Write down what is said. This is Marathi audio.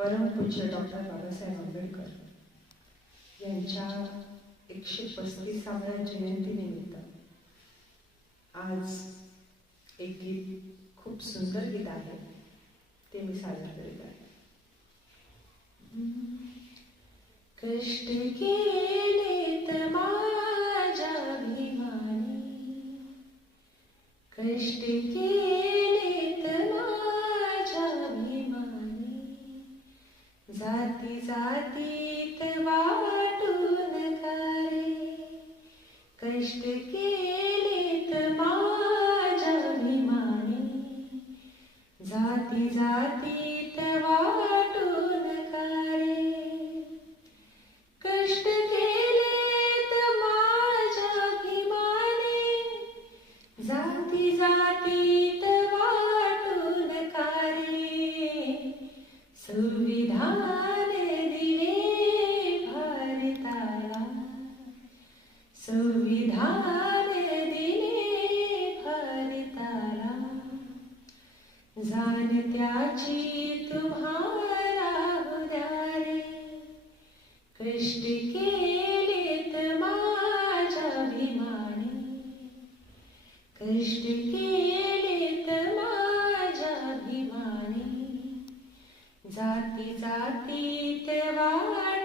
परमपूज्य डॉक्टर बाबासाहेब आंबेडकर यांच्या 135व्या जयंतीनिमित्त आज एक गीत, खूप सुंदर गीत आहे, ते मी सादर करीत आहे. कष्ट केलेत माझ्या अभिमानी, कष्ट केलेत माझ्या अभिमानी, जाती जातीत वाटून कारे, कष्ट केलेत माझ्या अभिमानी, जाती जातीत वाटून कारे, कष्ट केलेत माझ्या अभिमानी, जाती जातीत वाटून कारे, संविधान दिले भारताला, संविधान दिले भारताला, जाण त्याची तुम्हाला उदारे, कष्ट केलेत माझ्या अभिमानी, कष्ट केलेत माझ्या अभिमानी, जाती जातीत वाट